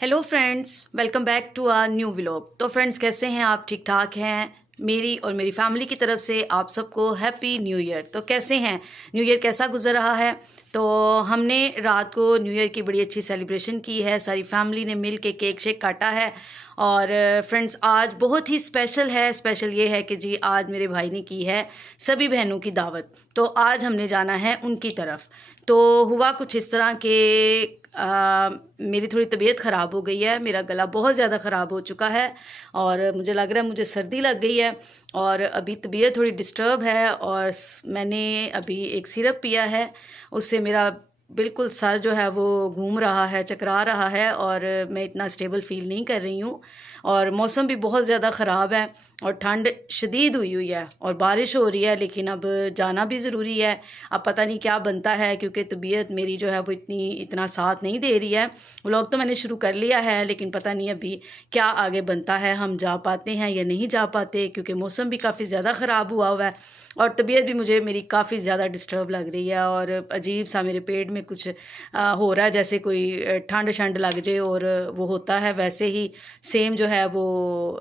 Hello friends, welcome back to our new vlog. तो friends, कैसे हैं आप? ठीक ठाक हैं? मेरी और मेरी फैमिली की तरफ से आप सबको हैप्पी न्यू ईयर। तो कैसे हैं? न्यू ईयर कैसा गुजर रहा है? तो हमने रात को न्यू ईयर की बड़ी अच्छी सेलिब्रेशन की है। सारी फैमिली ने मिल के केक शेक काटा है। और फ्रेंड्स, आज बहुत ही स्पेशल है। स्पेशल ये है कि जी आज मेरे भाई ने की है सभी बहनों की दावत। तो आज हमने जाना है उनकी तरफ। तो हुआ कुछ इस तरह के मेरी थोड़ी तबीयत ख़राब हो गई है। मेरा गला बहुत ज़्यादा ख़राब हो चुका है और मुझे लग रहा है मुझे सर्दी लग गई है और अभी तबीयत थोड़ी डिस्टर्ब है। और मैंने अभी एक सिरप पिया है, उससे मेरा बिल्कुल सर जो है वो घूम रहा है, चकरा रहा है और मैं इतना स्टेबल फ़ील नहीं कर रही हूँ। और मौसम भी बहुत ज़्यादा ख़राब है और ठंड शदीद हुई हुई है और बारिश हो रही है, लेकिन अब जाना भी ज़रूरी है। अब पता नहीं क्या बनता है, क्योंकि तबीयत मेरी जो है वो इतना साथ नहीं दे रही है। व्लॉग तो मैंने शुरू कर लिया है, लेकिन पता नहीं अभी क्या आगे बनता है, हम जा पाते हैं या नहीं जा पाते, क्योंकि मौसम भी काफ़ी ज़्यादा ख़राब हुआ हुआ है और तबीयत भी मुझे मेरी काफ़ी ज़्यादा डिस्टर्ब लग रही है। और अजीब सा मेरे पेट में कुछ हो रहा है, जैसे कोई ठंड शंड लग जाए और वो होता है वैसे ही सेम जो है वो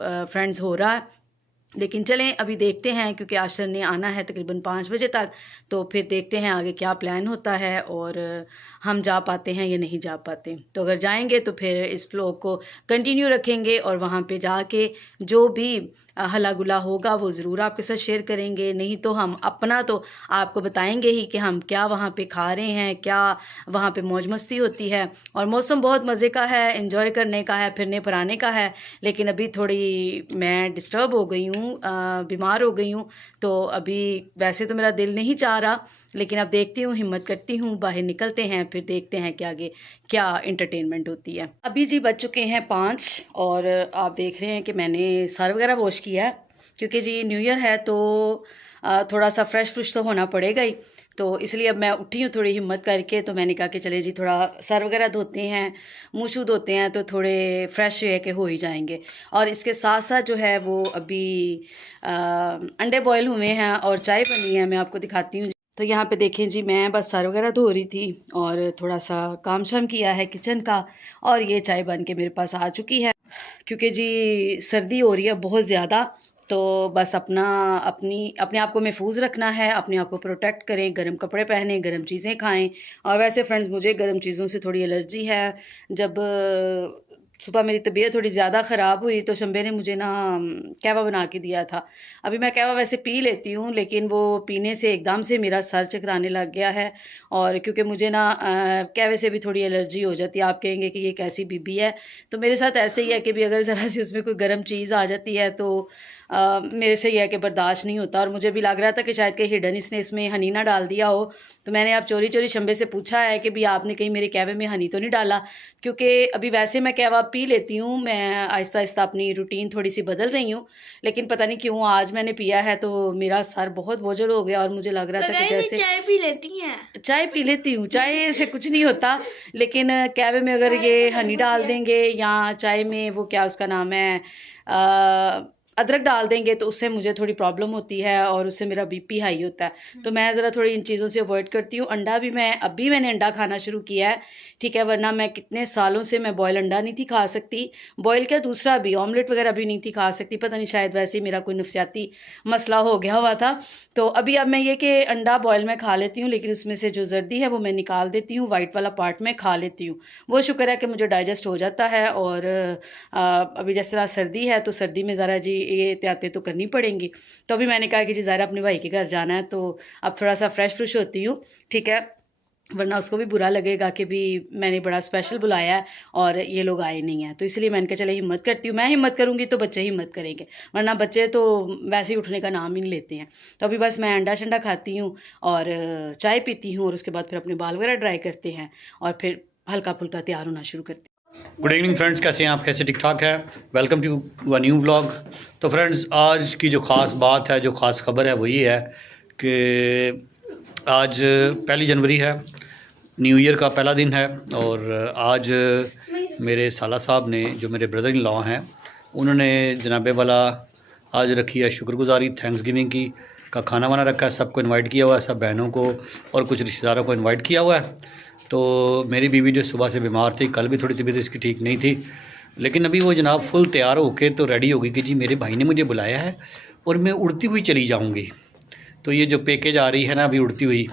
फ्रेंड्स हो रहा है। लेकिन चलें, अभी देखते हैं, क्योंकि आज सर ने आना है तकरीबन 5 बजे तक। तो फिर देखते हैं आगे क्या प्लान होता है और हम जा पाते हैं या नहीं जा पाते। तो अगर जाएंगे तो फिर इस व्लॉग को कंटिन्यू रखेंगे और वहाँ पे जाके जो भी हला गुला होगा वो ज़रूर आपके साथ शेयर करेंगे। नहीं तो हम अपना तो आपको बताएंगे ही कि हम क्या वहाँ पे खा रहे हैं, क्या वहाँ पे मौज मस्ती होती है। और मौसम बहुत मज़े का है, एंजॉय करने का है, फिरने फराने का है। लेकिन अभी थोड़ी मैं डिस्टर्ब हो गई हूँ, बीमार हो गई हूँ। तो अभी वैसे तो मेरा दिल नहीं चाह रहा, लेकिन अब देखती हूँ, हिम्मत करती हूँ, बाहर निकलते हैं, फिर देखते हैं कि आगे क्या इंटरटेनमेंट होती है। अभी जी बज चुके हैं 5 और आप देख रहे हैं कि मैंने सर वगैरह वॉश किया है, क्योंकि जी न्यू ईयर है तो थोड़ा सा फ्रेश फ्रुश तो होना पड़ेगा ही। तो इसलिए अब मैं उठी हूँ थोड़ी हिम्मत करके, तो मैंने कहा कि चले जी थोड़ा सर वगैरह धोते हैं, मुँह शू धोते हैं, तो थोड़े फ्रेश है कि हो ही जाएंगे। और इसके साथ साथ जो है वो अभी अंडे बॉयल हुए हैं और चाय बनी है, मैं आपको दिखाती हूँ। तो यहाँ पे देखें जी, मैं बस सर वगैरह धो रही थी और थोड़ा सा काम शाम किया है किचन का, और ये चाय बन के मेरे पास आ चुकी है। क्योंकि जी सर्दी हो रही है बहुत ज़्यादा, तो बस अपने आप को महफूज रखना है, अपने आप को प्रोटेक्ट करें, गर्म कपड़े पहनें, गर्म चीज़ें खाएं। और वैसे फ्रेंड्स, मुझे गर्म चीज़ों से थोड़ी एलर्जी है। जब सुबह मेरी तबीयत थोड़ी ज़्यादा ख़राब हुई तो शंबे ने मुझे ना कहवा बना के दिया था। अभी मैं कहवा वैसे पी लेती हूँ, लेकिन वो पीने से एकदम से मेरा सर चकराने लग गया है। और क्योंकि मुझे ना कहवे से भी थोड़ी एलर्जी हो जाती है। आप कहेंगे कि ये कैसी बीबी है, तो मेरे साथ ऐसे ही है कि भी अगर ज़रा सी उसमें कोई गर्म चीज़ आ जाती है तो मेरे से ये है कि बर्दाश्त नहीं होता। और मुझे भी लग रहा था कि शायद कि हिडन इसने इसमें हनी ना डाल दिया हो। तो मैंने अब चोरी चोरी शंबे से पूछा है कि भी आपने कहीं मेरे कहवे में हनी तो नहीं डाला, क्योंकि अभी वैसे मैं कहवा पी लेती हूँ, मैं आहिस्ता आहिस्ता अपनी रूटीन थोड़ी सी बदल रही हूँ। लेकिन पता नहीं क्यों आज मैंने पिया है तो मेरा सर बहुत बोझल हो गया और मुझे लग रहा था कि जैसे चाय पी लेती हैं। चाय पी लेती हूँ, चाय से कुछ नहीं होता। लेकिन कहवे में अगर ये हनी डाल देंगे या चाय में वो क्या उसका नाम है अदरक डाल देंगे, तो उससे मुझे थोड़ी प्रॉब्लम होती है और उससे मेरा बीपी हाई होता है। तो मैं ज़रा थोड़ी इन चीज़ों से अवॉइड करती हूँ। अंडा भी मैंने अंडा खाना शुरू किया है, ठीक है, वरना मैं कितने सालों से मैं बॉयल अंडा नहीं थी खा सकती। बॉयल क्या, दूसरा भी ऑमलेट वगैरह भी नहीं थी खा सकती। पता नहीं, शायद वैसे ही मेरा कोई नफसियाती मसला हो गया हुआ था। तो अभी अब मैं ये कि अंडा बॉयल में खा लेती हूँ, लेकिन उसमें से जो जर्दी है वो मैं निकाल देती हूँ, वाइट वाला पार्ट में खा लेती हूँ। वो शुक्र है कि मुझे डाइजेस्ट हो जाता है। और अभी जिस तरह सर्दी है तो सर्दी में ज़रा जी ये एहतियातें तो करनी पड़ेंगी। तो अभी मैंने कहा कि जी ज़रा अपने भाई के घर जाना है, तो अब थोड़ा सा फ्रेश फ्रुश होती हूँ, ठीक है, वरना उसको भी बुरा लगेगा कि भी मैंने बड़ा स्पेशल बुलाया है और ये लोग आए नहीं हैं। तो इसलिए मैंने कहा चले हिम्मत करती हूँ, मैं हिम्मत करूँगी तो बच्चे हिम्मत करेंगे, वरना बच्चे तो वैसे ही उठने का नाम ही नहीं लेते हैं। तो अभी बस मैं अंडा शंडा खाती हूँ और चाय पीती हूँ और उसके बाद फिर अपने बाल वगैरह ड्राई करते हैं और फिर हल्का फुल्का तैयार होना शुरू करते हैं। गुड इवनिंग फ्रेंड्स, कैसे हैं आप? कैसे ठीक ठाक है? Welcome to a new vlog. तो फ्रेंड्स, आज की जो ख़ास बात है, जो ख़ास ख़बर है, वो ये है कि आज 1 जनवरी है, न्यू ईयर का पहला दिन है। और आज मेरे साला साहब ने, जो मेरे ब्रदर इन लॉ हैं, उन्होंने जनाबे वाला आज रखी है शुक्रगुजारी, थैंक्स गिविंग की। का खाना वाना रखा है, सबको इनवाइट किया हुआ है, सब बहनों को और कुछ रिश्तेदारों को इनवाइट किया हुआ है। तो मेरी बीवी जो सुबह से बीमार थी, कल भी थोड़ी तबीयत इसकी ठीक नहीं थी, लेकिन अभी वो जनाब फुल तैयार होके तो रेडी हो गई कि जी मेरे भाई ने मुझे बुलाया है और मैं उड़ती हुई चली जाऊंगी। तो ये जो पैकेज आ रही है ना अभी उड़ती हुई,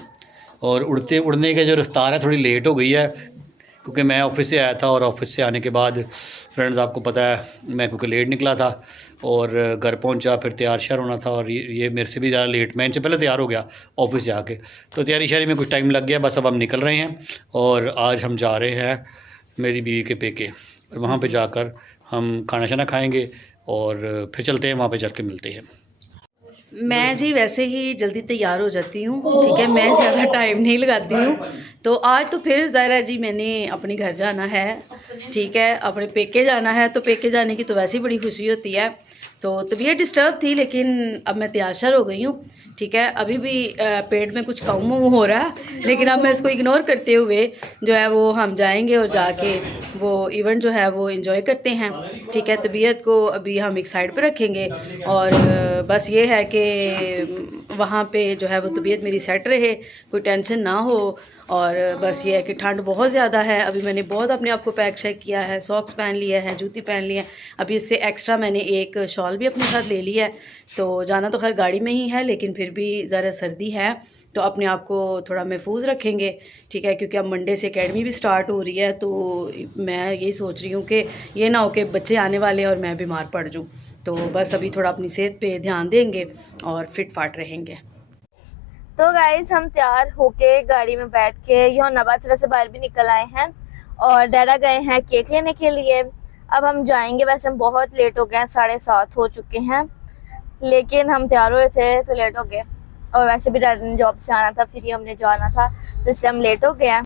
और उड़ने के जो रफ्तार है थोड़ी लेट हो गई है, क्योंकि मैं ऑफिस से आया था और ऑफिस से आने के बाद फ्रेंड्स आपको पता है मैं क्योंकि लेट निकला था और घर पहुंचा, फिर तैयार श्यार होना था और ये मेरे से भी ज़्यादा लेट, मैं इनसे पहले तैयार हो गया ऑफिस से आके, तो तैयारी शारी में कुछ टाइम लग गया। बस अब हम निकल रहे हैं और आज हम जा रहे हैं मेरी बीवी के पेके, और वहाँ पे जाकर हम खाना शाना खाएँगे और फिर चलते हैं, वहाँ पर चल के मिलते हैं। मैं जी वैसे ही जल्दी तैयार हो जाती हूँ, ठीक है, मैं ज़्यादा टाइम नहीं लगाती हूँ। तो आज तो फिर ज़ाहिर है जी मैंने अपने घर जाना है, ठीक है, अपने पेके जाना है। तो पेके जाने की तो वैसे ही बड़ी खुशी होती है। तो तबीयत डिस्टर्ब थी लेकिन अब मैं तैयार श्यार हो गई हूँ, ठीक है। अभी भी पेट में कुछ काऊ माऊ हो रहा है, लेकिन अब मैं इसको इग्नोर करते हुए जो है वो हम जाएंगे और जाके वो इवेंट जो है वो एंजॉय करते हैं, ठीक है। तबीयत को अभी हम एक साइड पे रखेंगे और बस ये है कि वहाँ पे जो है वो तबीयत मेरी सेट रहे, कोई टेंशन ना हो। और बस ये है कि ठंड बहुत ज़्यादा है। अभी मैंने बहुत अपने आप को पैक शैक किया है, सॉक्स पहन लिया है, जूती पहन ली है। अभी इससे एक्स्ट्रा मैंने एक शॉल भी अपने साथ ले लिया है। तो जाना तो खैर गाड़ी में ही है, लेकिन फिर भी ज़रा सर्दी है तो अपने आप को थोड़ा महफूज रखेंगे, ठीक है, क्योंकि अब मंडे से एकेडमी भी स्टार्ट हो रही है। तो मैं यही सोच रही हूँ कि ये ना हो कि बच्चे आने वाले हैं और मैं बीमार पड़ जाऊँ। तो बस अभी थोड़ा अपनी सेहत पे ध्यान देंगे और फिट फाट रहेंगे। तो गाइज हम तैयार होके गाड़ी में बैठ के जहानाबाद से वैसे बाहर भी निकल आए हैं और डैडा गए हैं केक लेने के लिए। अब हम जाएंगे, वैसे हम बहुत लेट हो गए हैं, 7:30 हो चुके हैं, लेकिन हम तैयार हुए थे तो लेट हो गए। और वैसे भी डैडा ने जॉब से आना था, फिर ही हमने जाना था, तो इसलिए हम लेट हो गए हैं।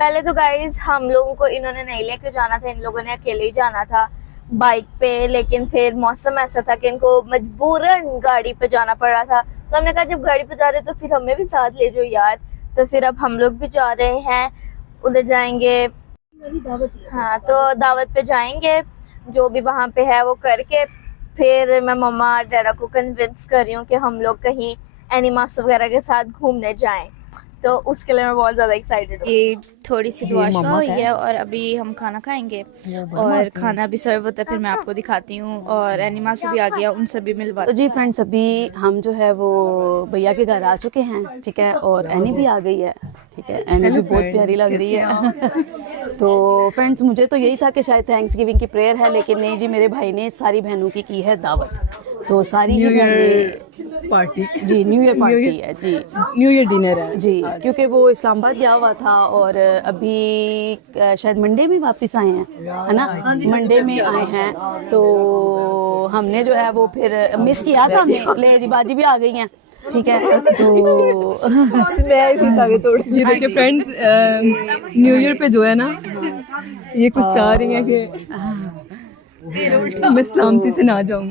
पहले तो गाइज हम लोगों को इन्होंने नहीं लेके जाना था, इन लोगों ने अकेले ही जाना था बाइक पे, लेकिन फिर मौसम ऐसा था कि इनको मजबूरन गाड़ी पे जाना पड़ रहा था। तो हमने कहा जब गाड़ी पे जा रहे तो फिर हमें भी साथ ले जाओ यार। तो फिर अब हम लोग भी जा रहे हैं, उधर जाएंगे, हाँ तो दावत पे जाएंगे, जो भी वहाँ पे है वो करके फिर मैं मम्मा डैडा को कन्विंस कर रही हूँ कि हम लोग कहीं एनिमास वगैरह के साथ घूमने जाएं। तो उसके लिए मैं बहुत ज़्यादा एक्साइटेड हूँ। ये थोड़ी सी दुआ हुई है और अभी हम खाना खाएंगे और खाना भी सर्व होता है, फिर मैं आपको दिखाती हूँ। और एनिमास भी आ गया, उनसे भी मिलवा। तो जी फ्रेंड्स, अभी हम जो है वो भैया के घर आ चुके हैं, ठीक है, और एनी भी आ गई है, ठीक है, एनी भी बहुत प्यारी लग रही है। तो फ्रेंड्स मुझे तो यही था कि शायद थैंक्स गिविंग की प्रेयर है, लेकिन नहीं जी, मेरे भाई ने सारी बहनों की है दावत। तो सारी ही बहनें पार्टी जी, न्यू ईयर पार्टी है जी, न्यू ईयर डिनर है जी, क्योंकि वो इस्लामाबाद गया हुआ था और अभी शायद मंडे में वापस आए हैं, है ना, मंडे में आए हैं। तो हमने जो है वो फिर मिस किया था, हमें ले जी बाजी भी आ गई हैं, ठीक है। तो मैं इसी धागे तोड़ ये देखिए फ्रेंड्स, न्यू ईयर पे जो है ना ये कुछ चाह रही है कि मैं सलामती से ना जाऊं।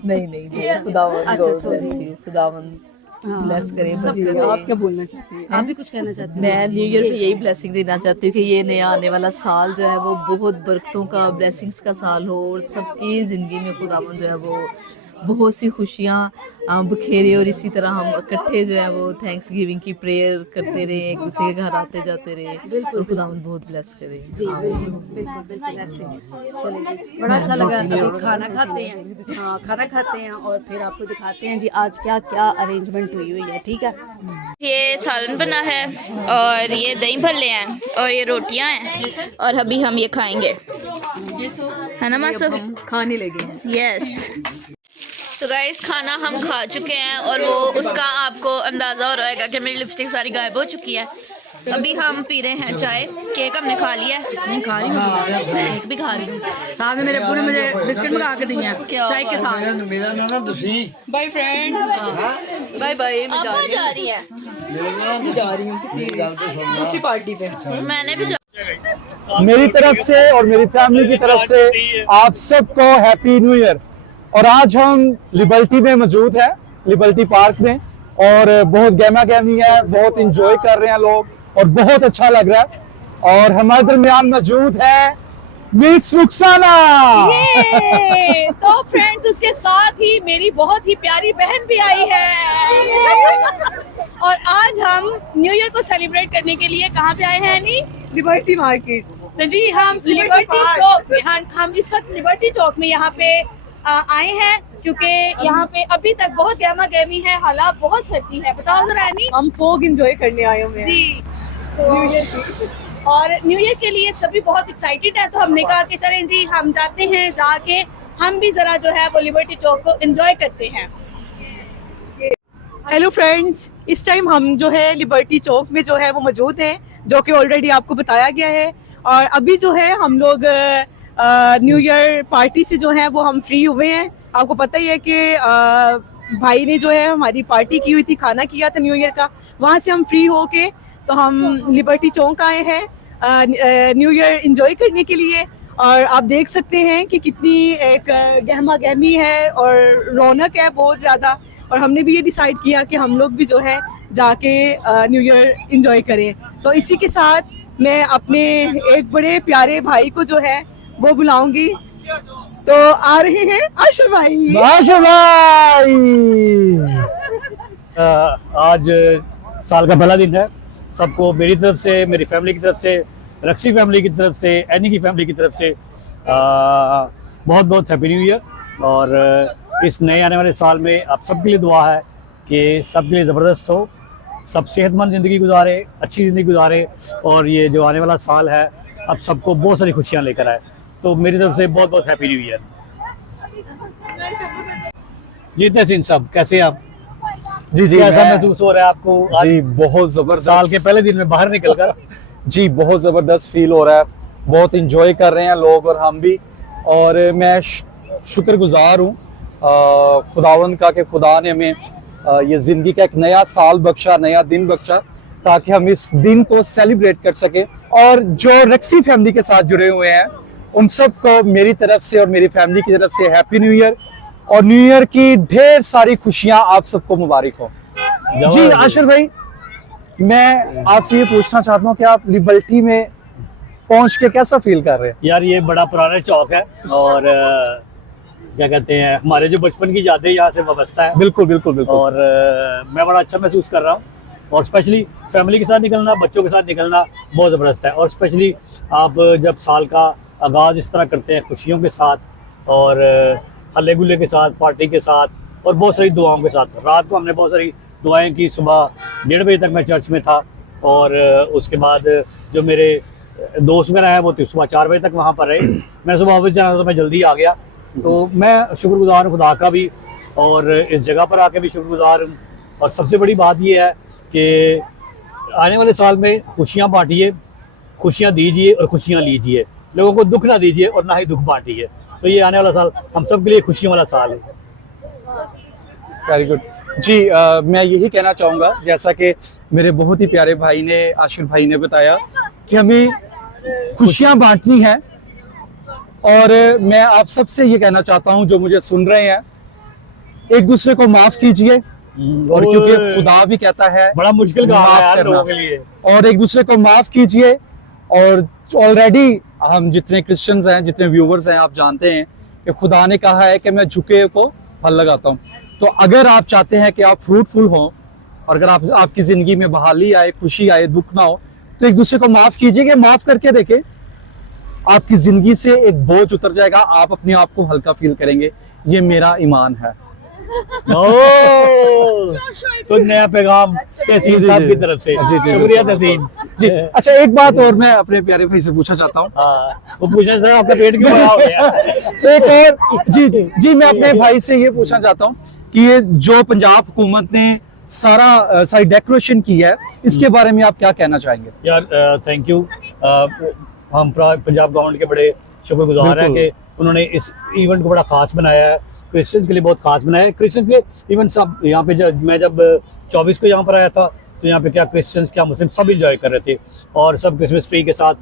नहीं खुदावंद खुदावंद ब्लेस करे। आप क्या बोलना चाहती हैं? आप भी कुछ कहना चाहते हैं? मैं न्यू ईयर पे यही ब्लेसिंग देना चाहती हूँ कि ये नया आने वाला साल जो है वो बहुत बरकतों का, ब्लेसिंग्स का साल हो और सबकी ज़िंदगी में खुदावंद जो है वो बहुत सी खुशियाँ बखेरे और इसी तरह हम इकट्ठे जो है वो थैंक्स गिविंग की प्रेयर करते रहे, एक दूसरे के घर आते जाते रहे और खुदावंद बहुत ब्लेस करे। जी बिल्कुल ऐसे। चलिए, बड़ा अच्छा लगा। अभी खाना खाते हैं, हाँ खाना खाते हैं और फिर आपको दिखाते हैं जी आज क्या क्या अरेंजमेंट हुई है, ठीक है। ये सालन बना है और ये दही भल्ले हैं और ये रोटियां हैं और अभी हम ये खाएंगे, है ना मासूम? खाने लगे हैं। यस। तो गाइस खाना हम खा चुके हैं और वो उसका आपको अंदाज़ा हो रहेगा कि मेरी लिपस्टिक सारी गायब हो चुकी है। अभी हम पी रहे हैं चाय, केक हमने खा लिया है। नहीं खा रही हूँ, केक भी खा रही हूँ, साथ में मेरे अब्बू ने मुझे बिस्किट मंगा के दिए हैं चाय के साथ। मेरा नाम ना दसी। Bye friends, bye bye. मैं जा रही है, जा रही हूँ किसी पार्टी पे। मैंने भी मेरी तरफ से और मेरी फैमिली की तरफ से आप सबको हैप्पी न्यू ईयर। और आज हम लिबर्टी में मौजूद है, लिबर्टी पार्क में, और बहुत गहमा गहमी है, बहुत इंजॉय कर रहे हैं लोग और बहुत अच्छा लग रहा है। और हमारे दरमियान मौजूद है मिस रुखसाना। ये तो फ्रेंड्स उसके साथ ही मेरी बहुत ही प्यारी बहन भी आई है और आज हम न्यू ईयर को सेलिब्रेट करने के लिए कहाँ पे आए हैं एनी? Liberty market. तो जी हम लिबर्टी चौक में हम इस वक्त लिबर्टी चौक में यहाँ पे आए हैं क्योंकि यहाँ पे अभी तक बहुत गर्मा गर्मी है, हालात बहुत सर्दी है। बताओ जरा एनी। हम फोग एंजॉय करने आए हुए हैं जी न्यू ईयर और न्यू ईयर के लिए सभी बहुत एक्साइटेड है, तो हमने कहा कि चलें जी हम जाते हैं, जाके हम भी जरा जो है वो लिबर्टी चौक को एंजॉय करते हैं। हेलो फ्रेंड्स, इस टाइम हम जो है लिबर्टी चौक में जो है वो मौजूद हैं, जो कि ऑलरेडी आपको बताया गया है। और अभी जो है हम लोग न्यू ईयर पार्टी से जो है वो हम फ्री हुए हैं। आपको पता ही है कि भाई ने जो है हमारी पार्टी की हुई थी, खाना किया था न्यू ईयर का, वहाँ से हम फ्री होके तो हम लिबर्टी चौक आए हैं न्यू ईयर एंजॉय करने के लिए। और आप देख सकते हैं कि कितनी एक गहमा गहमी है और रौनक है बहुत ज़्यादा। और हमने भी ये डिसाइड किया कि हम लोग भी जो है जाके न्यू ईयर एंजॉय करें। तो इसी के साथ मैं अपने एक बड़े प्यारे भाई को जो है वो बुलाऊंगी। तो आ रहे हैं आशा भाई। आशा भाई, आज साल का पहला दिन है। सबको मेरी तरफ से, मेरी फैमिली की तरफ से, रक्सी फैमिली की तरफ से, एनी की फैमिली की तरफ से बहुत बहुत हैप्पी न्यू ईयर। और इस नए आने वाले साल में आप सबके लिए दुआ है कि सबके लिए ज़बरदस्त हो, सब सेहतमंद ज़िंदगी गुजारे, अच्छी ज़िंदगी गुजारे। और ये जो आने वाला साल है अब सबको बहुत सारी खुशियाँ लेकर आए। तो मेरी तरफ से बहुत बहुत हैप्पी न्यू ईयर। जी तहसीन साहब, कैसे हैं आप? जी जी, कैसा महसूस हो रहा है आपको जी बहुत जबरदस्त साल के पहले दिन में बाहर निकल कर? जी बहुत जबरदस्त फील हो रहा है, बहुत इंजॉय कर रहे हैं लोग और हम भी। और मैं शुक्रगुजार हूँ खुदावंद का कि खुदा ने हमें ये ज़िंदगी का एक नया साल बख्शा, नया दिन बख्शा, ताकि हम इस दिन को सेलिब्रेट कर सके। और जो रक्सी फैमिली के साथ जुड़े हुए हैं उन सबको मेरी तरफ से और मेरी फैमिली की तरफ से हैप्पी न्यू ईयर और न्यू ईयर की ढेर सारी खुशियां आप सबको मुबारक हो। जी आशिर भाई, मैं आपसे ये पूछना चाहता हूँ कि आप लिबर्टी में पहुंच के कैसा फील कर रहे हैं? यार ये बड़ा पुराना चौक है और क्या कहते हैं, हमारे जो बचपन की यादें यहाँ से वाबस्ता है। बिल्कुल बिल्कुल बिल्कुल। और मैं बड़ा अच्छा महसूस कर रहा हूँ। और स्पेशली फैमिली के साथ निकलना, बच्चों के साथ निकलना बहुत ज़बरदस्त है। और स्पेशली आप जब साल का आगाज़ इस तरह करते हैं खुशियों के साथ और हल्ले गुल्ले के साथ, पार्टी के साथ और बहुत सारी दुआओं के साथ। रात को हमने बहुत सारी दुआएं की, सुबह 1:30 बजे तक मैं चर्च में था और उसके बाद जो मेरे दोस्त मेरा है वो सुबह 4 बजे तक वहाँ पर रहे। मैं सुबह ऑफिस जाना था तो मैं जल्दी आ गया। तो मैं शुक्रगुजार हूँ खुदा का भी और इस जगह पर आके भी शुक्रगुजार हूँ। और सबसे बड़ी बात ये है कि आने वाले साल में खुशियाँ बांटिए, खुशियाँ दीजिए और खुशियाँ लीजिए। लोगों को दुख ना दीजिए और ना ही दुख बांटिए। तो ये आने वाला साल हम सब के लिए खुशियों वाला साल है। वेरी गुड जी। मैं यही कहना चाहूँगा, जैसा कि मेरे बहुत ही प्यारे भाई ने, आशिर भाई ने बताया कि हमें खुशियाँ बांटनी है। और मैं आप सबसे ये कहना चाहता हूँ जो मुझे सुन रहे हैं, एक दूसरे को माफ़ कीजिए। और क्योंकि खुदा भी कहता है बड़ा मुश्किल काम है माफ यार करना। लोगों के लिए। और एक दूसरे को माफ़ कीजिए। और ऑलरेडी हम जितने क्रिश्चियंस हैं, जितने व्यूवर्स हैं, आप जानते हैं कि खुदा ने कहा है कि मैं झुके को फल लगाता हूँ। तो अगर आप चाहते हैं कि आप फ्रूटफुल हों और अगर आपकी ज़िंदगी में बहाली आए, खुशी आए, दुख ना हो, तो एक दूसरे को माफ़ कीजिए। माफ़ करके देखें, आपकी ज़िंदगी से एक बोझ उतर जाएगा, आप अपने आप को हल्का फील करेंगे। ये मेरा ईमान है। तो नया पैगाम तहसीन साहब की तरफ से। जी, जी, शुक्रिया तहसीन जी। अच्छा, एक बात और मैं अपने प्यारे भाई से पूछना चाहता हूँ। हाँ, वो पूछना था आपका पेट क्यों बड़ा हो गया? एक और जी जी जी, मैं अपने भाई से ये पूछना चाहता हूँ कि ये जो पंजाब हुकूमत ने सारी डेकोरेशन की है, इसके बारे में आप क्या कहना चाहेंगे? यार थैंक यू। हम पंजाब गवर्नमेंट के बड़े शुक्रगुजार हैं कि उन्होंने इस इवेंट को बड़ा खास बनाया है, क्रिश्चियंस के लिए बहुत खास बनाया है। क्रिश्चियंस के इवेंट सब यहाँ पे मैं जब 24 को यहाँ पर आया था तो यहाँ पे क्या क्रिश्चियंस क्या मुस्लिम सब इंजॉय कर रहे थे और सब क्रिसमस ट्री के साथ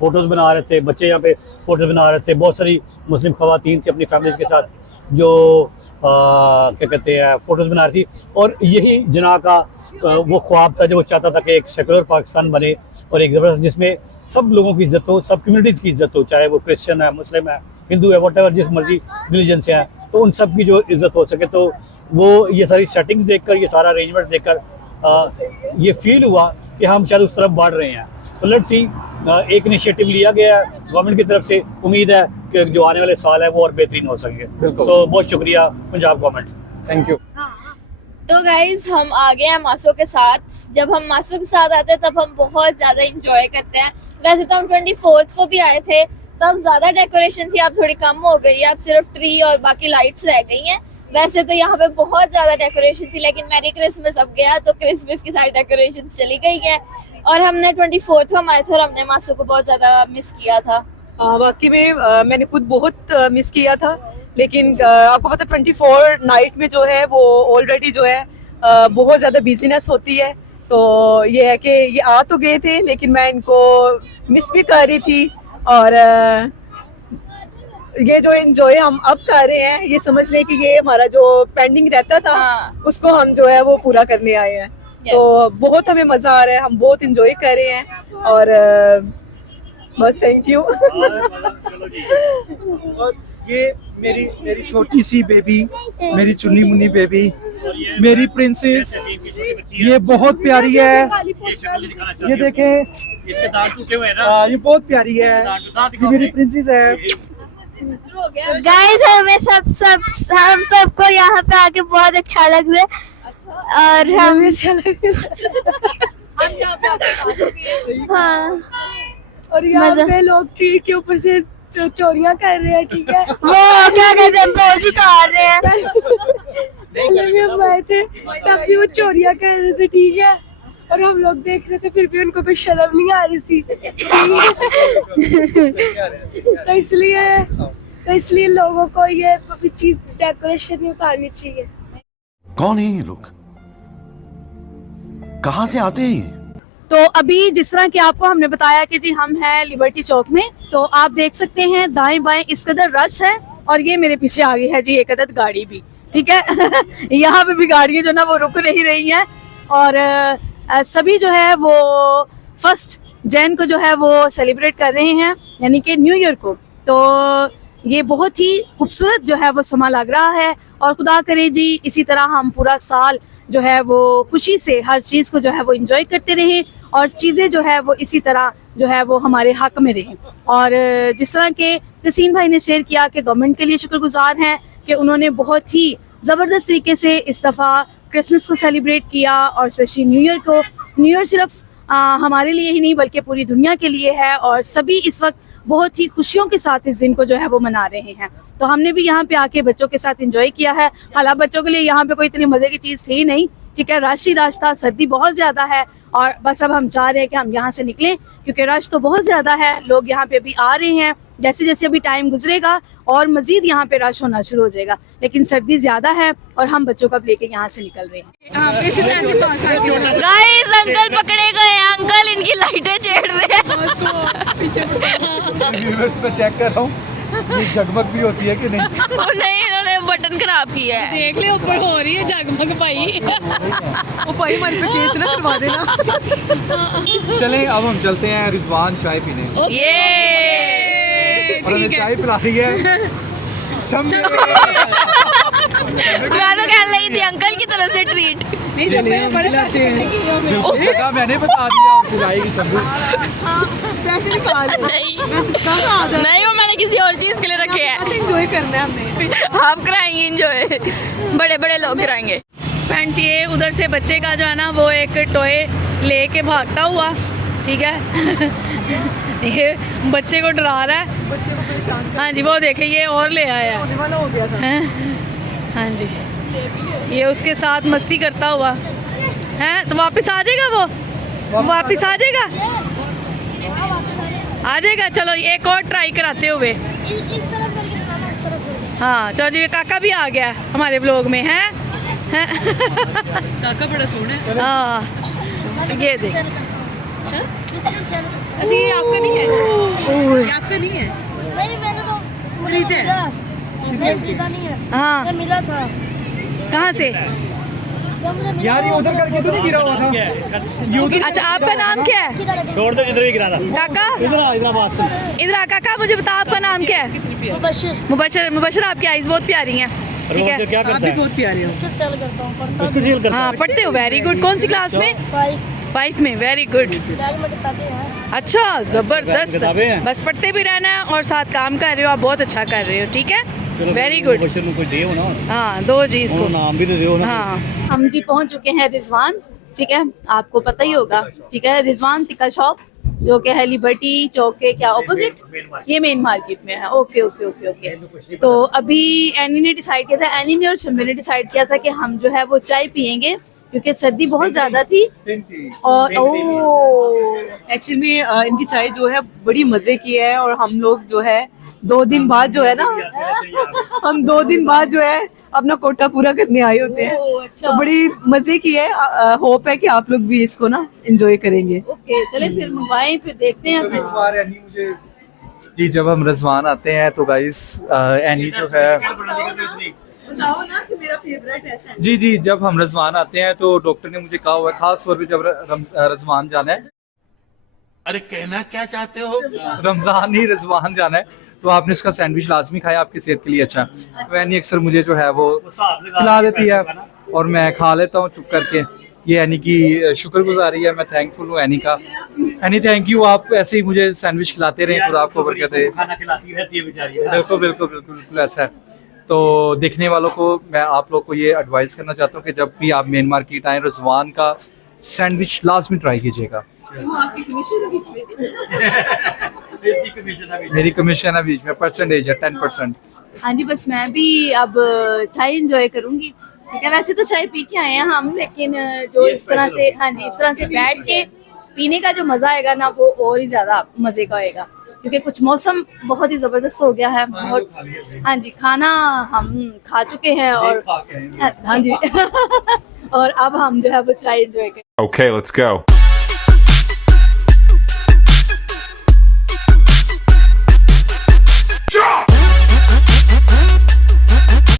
फोटोज़ बना रहे थे। बच्चे यहाँ पे फोटोज़ बना रहे थे। बहुत सारी मुस्लिम ख़वातीन थी अपनी फैमिलीज़ के साथ जो क्या कहते हैं फोटोज़ बना रही थी। और यही जना का वो ख्वाब था जो वो चाहता था कि एक सेकुलर पाकिस्तान बने और एक ज़बरदस्त जिसमें सब लोगों की इज्जत हो, सब कम्युनिटीज़ की इज्जत हो, चाहे वो क्रिश्चियन है, मुस्लिम है, हिंदू है, वट जिस मर्जी रिलीजन से हैं, तो उन सब की जो इज्जत हो सके। तो वो ये सारी सेटिंग्स देखकर, ये सारा अरेंजमेंट देखकर ये फील हुआ कि हम शायद उस तरफ बढ़ रहे हैं। तो लेट्स सी, एक इनिशिएटिव लिया गया है गवर्नमेंट की तरफ से। उम्मीद है कि जो आने वाले साल है वो और बेहतरीन हो सकेंगे। तो बहुत शुक्रिया पंजाब गवर्नमेंट, थैंक यू। तो गाइज हम आ गए हैं मासो के साथ। जब हम मासो के साथ आते हैं तब हम बहुत ज़्यादा इंजॉय करते हैं। वैसे तो हम 24 को भी आए थे, तब ज़्यादा डेकोरेशन थी, अब थोड़ी कम हो गई है, अब सिर्फ ट्री और बाकी लाइट्स रह गई हैं। वैसे तो यहाँ पे बहुत ज़्यादा डेकोरेशन थी, लेकिन मैरी क्रिसमस अब गया तो क्रिसमस की सारी डेकोरेशन चली गई है। और हमने 24 को हम आए थे और हमने मासो को बहुत ज़्यादा मिस किया था। वाकई में मैंने खुद बहुत मिस किया था, लेकिन आपको पता 24 नाइट में जो है वो ऑलरेडी जो है बहुत ज़्यादा बिजीनेस होती है। तो ये है कि ये आ तो गए थे, लेकिन मैं इनको मिस भी कर रही थी। और ये जो एंजॉय हम अब कर रहे हैं, ये समझ लें कि ये हमारा जो पेंडिंग रहता था उसको हम जो है वो पूरा करने आए हैं। तो बहुत हमें मज़ा आ रहा है, हम बहुत एंजॉय कर रहे हैं। और बस थैंक यू। और ये मेरी छोटी सी बेबी, मेरी चुन्नी मुन्नी बेबी, मेरी प्रिंसेस, ये बहुत प्यारी है। ये देखें, इसके दांत टूटे हुए हैं ना, ये बहुत प्यारी है, ये मेरी प्रिंसेस है। गाइस हमें हम सबको यहाँ पे आके बहुत अच्छा लग रहा है। और हमें अच्छा लग हाँ। और यहाँ पे लोग ट्री के ऊपर से चोरियां कर रहे हैं, ठीक है। वो क्या कहते हैं, बोझ उतार रहे हैं। पहले भी हम आए थे तब भी वो चोरियां कर रहे थे, ठीक है। और हम लोग देख रहे थे, फिर भी उनको कोई शर्म नहीं आ रही थी। तो इसलिए लोगों को ये चीज डेकोरेशन नहीं उतारनी चाहिए। कौन है ये लोग, कहाँ से आते हैं ये? तो अभी जिस तरह कि आपको हमने बताया कि जी हम हैं लिबर्टी चौक में, तो आप देख सकते हैं दाएं बाएं इस कदर रश है। और ये मेरे पीछे आ गई है जी एक अदद गाड़ी भी, ठीक है। यहाँ पे भी गाड़ियाँ जो ना वो रुक नहीं रही हैं। और सभी जो है वो 1 जैन को जो है वो सेलिब्रेट कर रहे हैं, यानी कि न्यू ईयर को। तो ये बहुत ही खूबसूरत जो है वो समा लग रहा है। और खुदा करे जी इसी तरह हम पूरा साल जो है वो खुशी से हर चीज़ को जो है वो इंजॉय करते रहें, और चीज़ें जो है वो इसी तरह जो है वो हमारे हक में रहें। और जिस तरह के तसीन भाई ने शेयर किया कि गवर्नमेंट के लिए शुक्रगुजार हैं कि उन्होंने बहुत ही ज़बरदस्त तरीके से इस दफ़ा क्रिसमस को सेलिब्रेट किया, और स्पेशली न्यू ईयर को। न्यू ईयर सिर्फ हमारे लिए ही नहीं बल्कि पूरी दुनिया के लिए है, और सभी इस वक्त बहुत ही खुशियों के साथ इस दिन को जो है वो मना रहे हैं। तो हमने भी यहाँ पे आके बच्चों के साथ एंजॉय किया है। हालांकि बच्चों के लिए यहाँ पे कोई इतनी मज़े की चीज़ थी नहीं, ठीक है। रश ही रश था, सर्दी बहुत ज़्यादा है, और बस अब हम चाह रहे हैं कि हम यहाँ से निकलें, क्योंकि रश तो बहुत ज़्यादा है। लोग यहाँ पे अभी आ रहे हैं, जैसे जैसे अभी टाइम गुजरेगा और मज़ीद यहाँ पे रश होना शुरू हो जाएगा, लेकिन सर्दी ज़्यादा है और हम बच्चों को लेके यहाँ से निकल रहे हैं। गाइस अंकल पकड़े गए, अंकल इनकी लाइटें छेड़ रहे हैं। व्यूअर्स पे चेक कर रहा हूँ, ये जगमग भी होती है कि नहीं। नहीं, इन्होंने बटन खराब किया है। देख ले ऊपर हो रही है जगमग भाई। ओ भाई हमारे पे केस ना करवा देना। चलें अब हम चलते हैं रिजवान चाय पीने। ये और हमें चाय पिला रही है मैं तो कह रही थी अंकल की तरफ से ट्रीट। चलिए हम खिलाते हैं। मैंने बता दिया और खिलाएगी चंदू। पैसे निकाल नहीं, वो मैंने किसी और चीज के लिए रखे हैं। एंजॉय करना है हमने। हम कराएंगे एंजॉय, बड़े बड़े लोग कराएंगे। फ्रेंड्स ये उधर से बच्चे का जो है ना वो एक टॉय लेके भागता हुआ, ठीक है। ये बच्चे को डरा रहा है, बच्चे को परेशान हाँ जी। वो देखे ये और ले आया होने वाला हो गया था। है, हाँ जी। ये उसके साथ मस्ती करता हुआ है, तो वापस आ जाएगा वो वापस आ जाएगा, आ जाएगा। चलो एक और ट्राई कराते हुए। हाँ चलो जी, काका भी आ गया हमारे व्लॉग में, है काका बड़ा सोना है। हाँ ये देख, अभी ये आपका नहीं है, ये आपका नहीं है। नहीं, मैंने तो खरीदा है। नहीं, खरीदा नहीं है, हाँ मिला था। कहाँ से? यार ये उधर करके तो नहीं गिरा हुआ था अच्छा, आपका नाम क्या है? छोड़ दो जिधर भी गिरा था। काका इधर बात सुन। इधर आ काका, मुझे बताओ आपका नाम क्या है? मुबशर। मुबशर, आपकी आईज बहुत प्यारी हैं। ठीक है, क्या करता है? बहुत प्यारे हैं उसको जेल करता हाँ पढ़ते हो, वेरी गुड। कौन सी क्लास में? 5 में, वेरी गुड। अच्छा, जबरदस्त। किताबें हैं? बस पढ़ते भी रहना है और साथ काम कर रहे हो, आप बहुत अच्छा कर रहे हो। ठीक है, वेरी गुड। बशर में कोई दे हो ना, हाँ दो जी इसको। नाम भी तो दे हो ना। हाँ हम जी पहुंच चुके हैं रिजवान, ठीक है, आपको पता ही होगा, ठीक है, रिजवान टिक्का शॉप जो कि है लिबर्टी चौक के क्या ऑपोजिट, ये मेन मार्केट में है। Okay okay okay okay. तो अभी एनी ने डिसाइड किया था, एनी ने और शम्मी ने डिसाइड किया था कि हम जो है वो चाय पियेंगे क्योंकि सर्दी बहुत ज़्यादा थी। और एक्चुअली में इनकी चाय जो है बड़ी मजे की है और हम लोग जो है 2 दिन बाद जो है ना हम 2 दिन बाद जो है अपना कोटा पूरा करने आए होते हैं। अच्छा। तो बड़ी मजे की है, होप है कि आप लोग भी इसको ना एंजॉय करेंगे। ओके चले फिर मंगवाएं, फिर देखते हैं फिर। मुझे जी जब हम रजवान आते हैं तो गाइस एनी जो है बताओ ना कि मेरा फेवरेट है जी जी जब हम रजवान आते हैं तो डॉक्टर ने मुझे कहा हुआ है खास तौर पे जब रजवान जाना है, अरे कहना क्या चाहते हो? रमजान ही रजवान जाना है तो आपने इसका सैंडविच लाजमी खाया, आपकी सेहत के लिए अच्छा है। तो एनी अक्सर मुझे जो है वो खिला देती है और मैं खा लेता हूँ चुप करके। ये एनी की शुक्रगुजारी है, मैं थैंकफुल हूँ एनी का। एनी थैंक यू, आप ऐसे ही मुझे सैंडविच खिलाते रहें, खुदा आपको बरकत दे। खाना खिलाती रहती है बेचारी। बिल्कुल बिल्कुल बिल्कुल बिल्कुल ऐसा है। तो देखने वालों को मैं आप लोग को ये एडवाइस करना चाहता हूँ कि जब भी आप मेन मार्केट आएँ रजवान का सैंडविच लाजमी ट्राई कीजिएगा। मेरी कमीशन है बीच में, परसेंटेज है 10%। हाँ जी, बस मैं भी अब चाय एंजॉय करूंगी, ठीक है। वैसे तो चाय पी के आए हैं हम, लेकिन जो इस तरह से, हाँ जी, इस तरह से बैठ के पीने का जो मजा आएगा ना वो और ही ज्यादा मजे का होएगा क्योंकि कुछ मौसम बहुत ही जबरदस्त हो गया है। बहुत, हाँ जी, खाना हम खा चुके हैं और हाँ जी और अब हम जो है वो चाय एंजॉय करें। Okay, let's go.